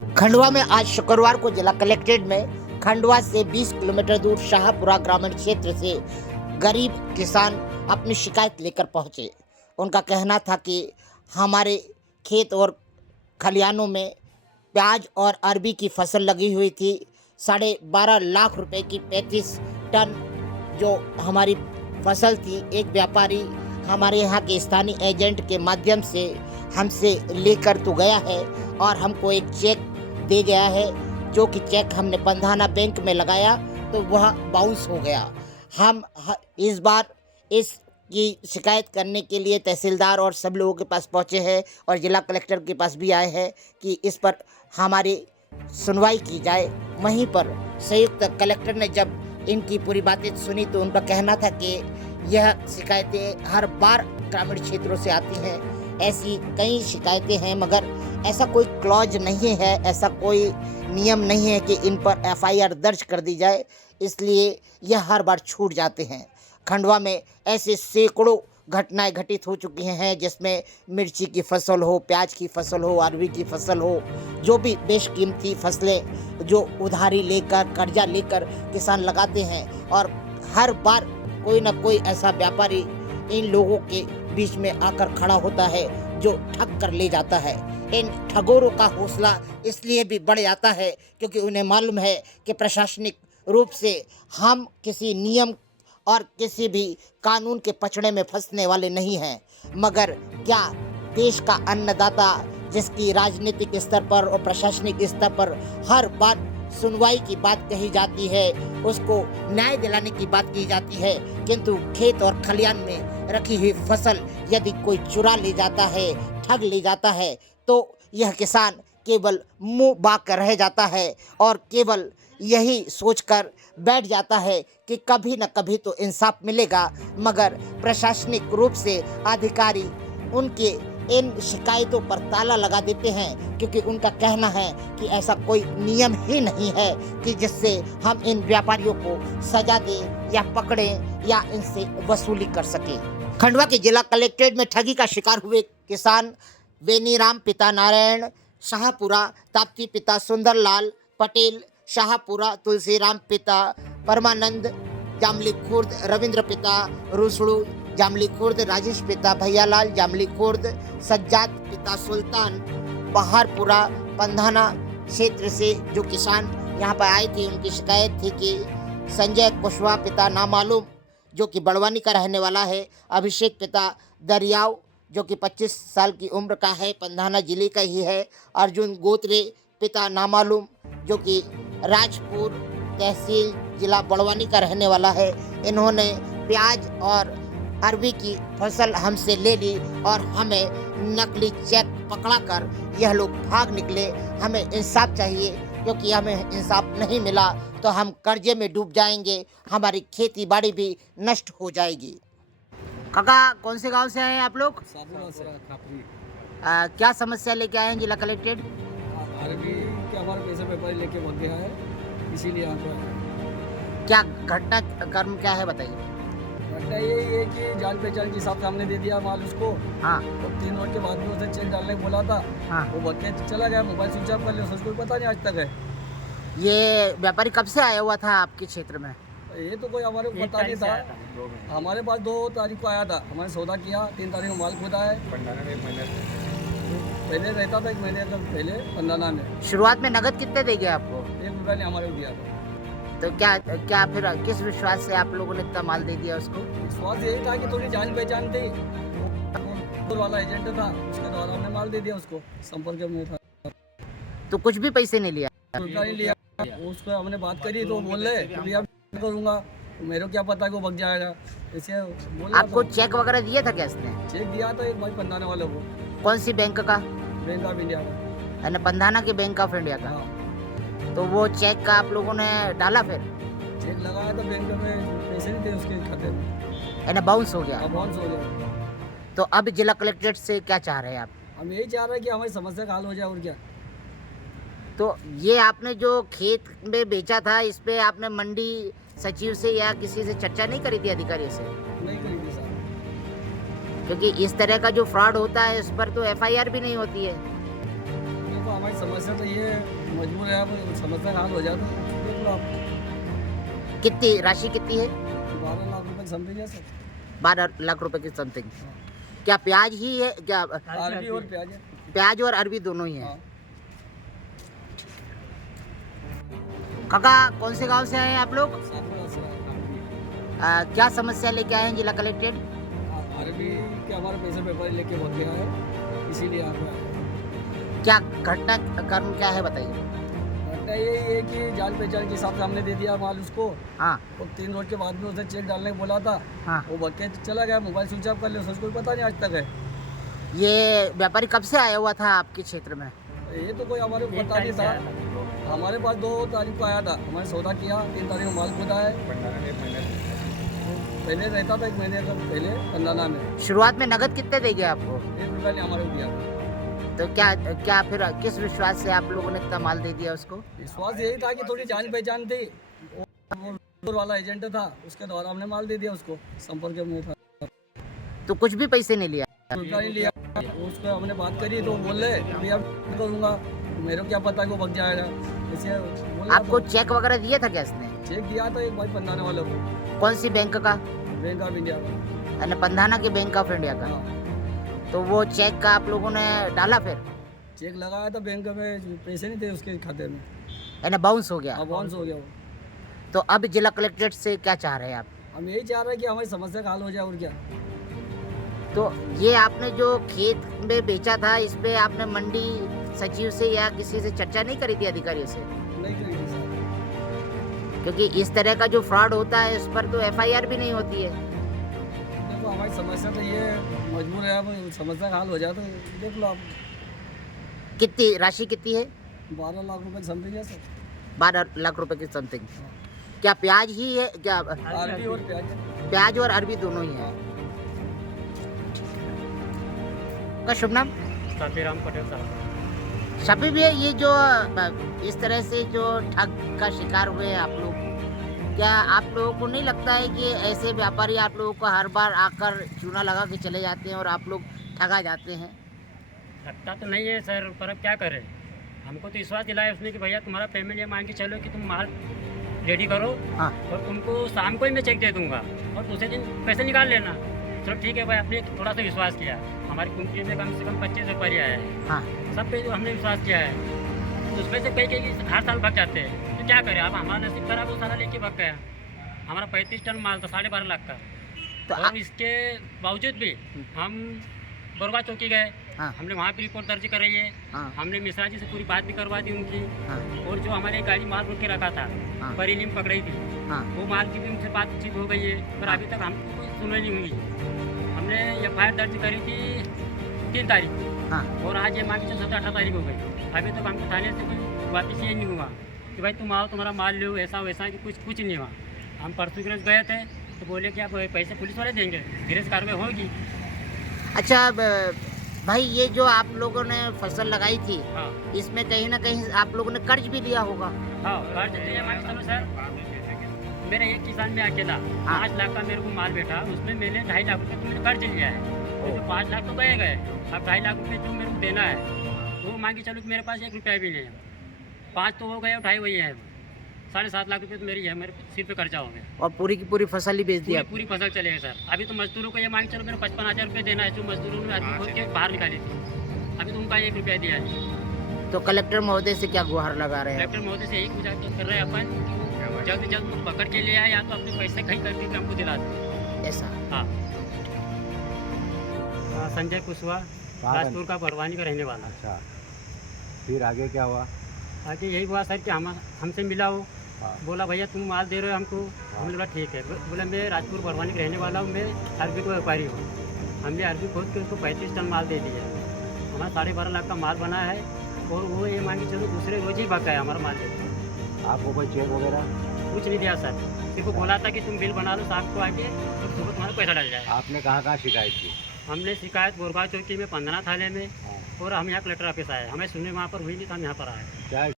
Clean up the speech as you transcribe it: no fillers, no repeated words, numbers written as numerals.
खंडवा में आज शुक्रवार को जिला कलेक्ट्रेट में खंडवा से 20 किलोमीटर दूर शाहपुरा ग्रामीण क्षेत्र से गरीब किसान अपनी शिकायत लेकर पहुंचे। उनका कहना था कि हमारे खेत और खलिहानों में प्याज और अरबी की फसल लगी हुई थी। 12.5 लाख रुपए की 35 टन जो हमारी फसल थी, एक व्यापारी हमारे यहाँ के स्थानीय एजेंट के माध्यम से हमसे लेकर तो गया है और हमको एक चेक दे गया है, जो कि चेक हमने पंधाना बैंक में लगाया तो वह बाउंस हो गया। हम इस बार इसकी शिकायत करने के लिए तहसीलदार और सब लोगों के पास पहुँचे हैं और जिला कलेक्टर के पास भी आए हैं कि इस पर हमारी सुनवाई की जाए। वहीं पर संयुक्त कलेक्टर ने जब इनकी पूरी बातें सुनी तो उनका कहना था कि यह शिकायतें हर बार ग्रामीण क्षेत्रों से आती हैं। ऐसी कई शिकायतें हैं मगर ऐसा कोई क्लॉज नहीं है, ऐसा कोई नियम नहीं है कि इन पर एफआईआर दर्ज कर दी जाए, इसलिए यह हर बार छूट जाते हैं। खंडवा में ऐसे सैकड़ों घटनाएं घटित हो चुकी हैं जिसमें मिर्ची की फसल हो, प्याज की फसल हो, अरबी की फसल हो, जो भी बेशकीमती फसलें जो उधारी लेकर कर्जा लेकर किसान लगाते हैं और हर बार कोई ना कोई ऐसा व्यापारी इन लोगों के बीच में आकर खड़ा होता है जो ठग कर ले जाता है। इन ठगोरों का हौसला इसलिए भी बढ़ जाता है क्योंकि उन्हें मालूम है कि प्रशासनिक रूप से हम किसी नियम और किसी भी कानून के पचड़े में फंसने वाले नहीं हैं। मगर क्या देश का अन्नदाता जिसकी राजनीतिक स्तर पर और प्रशासनिक स्तर पर हर बार सुनवाई की बात कही जाती है, उसको न्याय दिलाने की बात की जाती है, किंतु खेत और खलिहान में रखी हुई फसल यदि कोई चुरा ले जाता है, ठग ले जाता है, तो यह किसान केवल मुंह बाक कर रह जाता है और केवल यही सोचकर बैठ जाता है कि कभी न कभी तो इंसाफ मिलेगा। मगर प्रशासनिक रूप से अधिकारी उनके इन शिकायतों पर ताला लगा देते हैं क्योंकि उनका कहना है कि ऐसा कोई नियम ही नहीं है कि जिससे हम इन व्यापारियों को सजा दें या पकड़ें या इनसे वसूली कर सकें। खंडवा के जिला कलेक्ट्रेट में ठगी का शिकार हुए किसान बेनीराम पिता नारायण शाहपुरा, ताप्ती पिता सुंदरलाल पटेल शाहपुरा, तुलसीराम पिता परमानंद जामली खुर्द, रविंद्र पिता रुसड़ू जामली खुर्द, राजेश पिता भैयालाल जामली खुर्द, सज्जाद पिता सुल्तान बहारपुरा पंधाना क्षेत्र से जो किसान यहाँ पर आए थे, उनकी शिकायत थी कि संजय कुशवाहा पिता नामालूम जो कि बड़वानी का रहने वाला है, अभिषेक पिता दरियाव जो कि 25 साल की उम्र का है, पंधाना जिले का ही है, अर्जुन गोत्रे पिता नामालूम जो कि राजपुर तहसील जिला बड़वानी का रहने वाला है। इन्होंने प्याज और अरबी की फसल हमसे ले ली और हमें नकली चेक पकड़ाकर यह लोग भाग निकले। हमें इंसाफ चाहिए क्योंकि हमें इंसाफ नहीं मिला तो हम कर्जे में डूब जाएंगे, हमारी खेती बाड़ी भी नष्ट हो जाएगी। काका, कौन से गांव से आए हैं आप लोग? क्या समस्या लेके आए हैं जिला कलेक्ट्रेट? अरबी के हमारे पैसे व्यापारी लेके भाग गया है, इसीलिए यहाँ पर। क्या घटना कर्म क्या है बताइए। घटना यही है कि जान पहचान के हिसाब से हमने दे दिया माल उसको। हाँ। तो 3 मिनट के बाद में उसे चेक डालने को बोला था। हाँ। वो भाग के चला गया, मोबाइल स्विच ऑफ कर लिया, उसको पता नहीं आज तक है। ये व्यापारी कब से आया हुआ था आपके क्षेत्र में? ये तो कोई हमारे को पता नहीं था। हमारे पास 2 तारीख को आया था, हमारे सौदा किया, 3 तारीख को माल खुदा है। पहले रहता था 1 महीने तक पहले पंधाना में। शुरुआत में नगद कितने दे गए आपको? 1 रुपया ने हमारे को दिया था। तो क्या फिर किस विश्वास से आप लोगों ने इतना माल दे दिया उसको? विश्वास यही था कि थोड़ी जान पहचान थी, वो वाला एजेंट था, उसके द्वारा हमने माल दे दिया उसको, संपर्क में था। तो कुछ भी पैसे नहीं लिया? नहीं लिया। उसको हमने बात करी तो बोल रहे भैया करूँगा, मेरे को क्या पता कि वो भग जाएगा, ऐसे बोल रहा आपको था। चेक वगैरह दिया था क्या इसने? चेक दिया था एक भाई पंधाना वाले को। कौन सी बैंक का? बैंक ऑफ इंडिया का। यानी पंधाना के बैंक ऑफ इंडिया का। हाँ। तो वो चेक का आप लोगों ने डाला फिर? चेक लगाया तो बैंक में पैसे नहीं थे उसके खाते में, यानी बाउंस हो गया। अब बाउंस हो गया। तो अब जिला कलेक्ट्रेट से क्या चाह रहे हैं आप? हम यही चाह रहे हैं कि हमारी समस्या का हल हो जाए, और क्या। तो ये आपने जो खेत में बेचा था, इस पे आपने मंडी सचिव से या किसी से चर्चा नहीं करी थी, अधिकारी से? नहीं करी थी साहब। क्योंकि इस तरह का जो फ्रॉड होता है इस पर तो एफआईआर भी नहीं होती है। देखो हमारी समस्या तो ये है मजबूर है, अब समस्या का हल हो जाए तो देख लो आप। कितनी राशि कितनी है? 12 लाख रुपए की समथिंग है सर। 12 लाख रुपए की समथिंग। क्या प्याज ही है क्या? अरबी और प्याज है। प्याज और अरबी दोनों ही है। हाँ। काका कौन से गांव से आए हैं आप लोग? सातपुरा से क्या समस्या लेके आए हैं जिला कलेक्टेड? अरबी के हमारे पैसे व्यापारी लेके बहुत गया है, इसीलिए आप आए। क्या घटना कर्म क्या है बताइए। घटना यही है कि जान पहचान के हिसाब से हमने दे दिया माल उसको, हाँ और 3 रोज के बाद में उसने चेक डालने को बोला था। हाँ। वो भग के चला गया, मोबाइल स्विच ऑफ कर लिया, उसको पता नहीं आज तक है। ये व्यापारी कब से आया हुआ था आपके क्षेत्र में? ये तो कोई हमारे को पता नहीं था। हमारे पास 2 तारीख को आया था, हमारे सौदा किया, 3 तारीख को माल खुदा है। पहले रहता था 1 महीने का पहले पंडाना में। शुरुआत में नगद कितने दे गया आपको? 1 रुपया नहीं हमारे को दिया था। तो क्या फिर किस विश्वास से आप लोगों ने इतना माल दे दिया उसको? विश्वास यही था कि थोड़ी जान पहचान थी, वो वाला एजेंट था, उसके द्वारा हमने माल दे दिया उसको, संपर्क में था। तो कुछ भी पैसे नहीं लिया? रुपया नहीं लिया। उसको हमने बात करी तो बोल रहे भैया करूँगा, मेरे को क्या पता कि वो भग जाएगा, ऐसे बोला। आपको चेक वगैरह दिया था क्या इसने? चेक दिया था एक भाई पंडाना वाले को, कौन सी बैंक का? बैंक ऑफ इंडिया का। यानी पंधाना के बैंक ऑफ इंडिया का। हाँ। तो वो चेक का आप लोगों ने डाला फिर? चेक लगाया था बैंक में, पैसे नहीं थे उसके खाते में, यानी बाउंस हो गया? बाउंस हो गया वो। तो अब जिला कलेक्ट्रेट से क्या चाह रहे हैं आप? हम यही चाह रहे हैं कि हमारी समस्या का हल हो जाए, और क्या। तो ये आपने जो खेत में बेचा था, इस पे आपने मंडी सचिव से या किसी से चर्चा नहीं करी थी, अधिकारियों से? नहीं करेंगे सर। क्योंकि इस तरह का जो फ्रॉड होता है उस पर तो एफआईआर भी नहीं होती है। देखो हमारी समस्या तो ये मजबूर है, अब समस्या का हल हो जाए तो देख लो आप। कितनी राशि कितनी है? 12 लाख रुपए की समथिंग है सर। 12 लाख रुपए की समथिंग। क्या प्याज ही है क्या? अरबी और प्याज है। प्याज और अरबी दोनों ही है। का शुभ नाम? शांतिराम पटेल साहब। शफी भैया, ये जो इस तरह से जो ठग का शिकार हुए आप लोग, क्या आप लोगों को नहीं लगता है कि ऐसे व्यापारी आप लोगों को हर बार आकर चूना लगा के चले जाते हैं और आप लोग ठगा जाते हैं? लगता तो नहीं है सर, पर अब क्या करें। हमको तो विश्वास दिलाया उसने कि भैया तुम्हारा पेमेंट ये मान के चलो कि तुम माल रेडी करो, हाँ और तुमको शाम को ही मैं चेक दे दूंगा और दूसरे दिन पैसे निकाल लेना। चलो ठीक है भाई, आपने थोड़ा सा विश्वास किया। हमारी कंपनी में कम से कम 25 व्यापारी आए हैं, हाँ। सब पे जो हमने विश्वास किया है, उसमें से कई हर साल भाग जाते हैं। तो क्या करें, अब हमारा नसीब खराब, वो सारा लेके भाग गया। हमारा 35 टन माल था 12.5 लाख का। तो और इसके बावजूद भी हम बोरबा चौकी गए, हाँ हमने वहाँ भी रिपोर्ट दर्ज कराई है। हाँ हमने मिश्रा जी से पूरी बात भी करवा दी उनकी, हाँ और जो हमारे गाड़ी माल रोक के रखा था, हाँ। परिलीम पकड़ी थी, हाँ वो माल की भी उनसे बातचीत हो गई है, पर अभी तक हमको कोई सुनवाई नहीं हुई। हमने एफआईआर दर्ज करी थी 3 तारीख को, हाँ। और आज ये मान के 17-18 तारीख हो गई। अभी तक हमको थाने से कोई वापस ये नहीं हुआ कि भाई तुम आओ तुम्हारा माल लो, ऐसा वैसा, कि कुछ नहीं हुआ। हम परसों के रोज गए थे तो बोले कि आप पैसे पुलिस वाले देंगे, धीरे से कार्रवाई होगी। अच्छा भाई, ये जो आप लोगों ने फसल लगाई थी, हाँ इसमें कहीं ना कहीं आप लोगों ने कर्ज भी लिया होगा? हाँ, कर्ज लिए मान के चलो सर। मेरे एक किसान में अकेला 5 लाख का मेरे को माल बैठा, उसमें मैंने 2.5 लाख रुपये तो मैंने कर्ज लिया है। तो जो 5 लाख तो गए, अब 2.5 लाख रुपये जो मेरे को देना है, वो मान के चलो कि मेरे पास 1 रुपया भी नहीं है। 5 तो हो गए, 2.5 वही है, 7.5 लाख रुपये तो मेरी है, मेरे सिर पे कर्जा हो गया। और पूरी की पूरी फसल ही बेच दिया? पूरी फसल चले गए सर। अभी तो मजदूरों को ये मान के चलो मेरे 55,000 रुपये देना है, जो मजदूरों ने आदमी खोल के बाहर निकाली थी। अभी तो उनका 1 रुपया दिया है। तो कलेक्टर महोदय से क्या गुहार लगा रहे हैं? कलेक्टर महोदय से यही गुजारिश कर रहे हैं अपन कि वो जल्द से जल्द पकड़ के ले आए, या तो अपने पैसे कहीं करके भी हमको दिला दें। ऐसा? हाँ। संजय कुशवाहा, राजपुर का बड़वानी का रहने वाला। अच्छा, फिर आगे क्या हुआ? आगे यही हुआ सर कि हमसे मिला हो, हाँ। बोला भैया तुम माल दे रहे हो हमको। हमने बोला ठीक है। बोला मैं राजपुर बड़वानी का रहने वाला हूँ, मैं अरबी को व्यापारी हूँ। हमने अरबी खोद के उसको 35 टन माल दे दिया। हमारा 12.5 लाख का माल बना है, और वो ये मान के चलो दूसरे रोज ही भाग गया हमारा माल लेकर। आपको कोई चेक वगैरह? कुछ नहीं दिया सर, सिर्फ बोला था कि तुम बिल बना लो शाम को आके, तो सुबह तुम्हारा पैसा डल जाए। आपने कहाँ शिकायत की? हमने शिकायत बोरबा चौकी में, पंधना थाने में, हाँ। और हम यहाँ कलेक्टर ऑफिस आए। हमें सुनने वहाँ पर हुई नहीं, तो हम यहाँ पर आए। क्या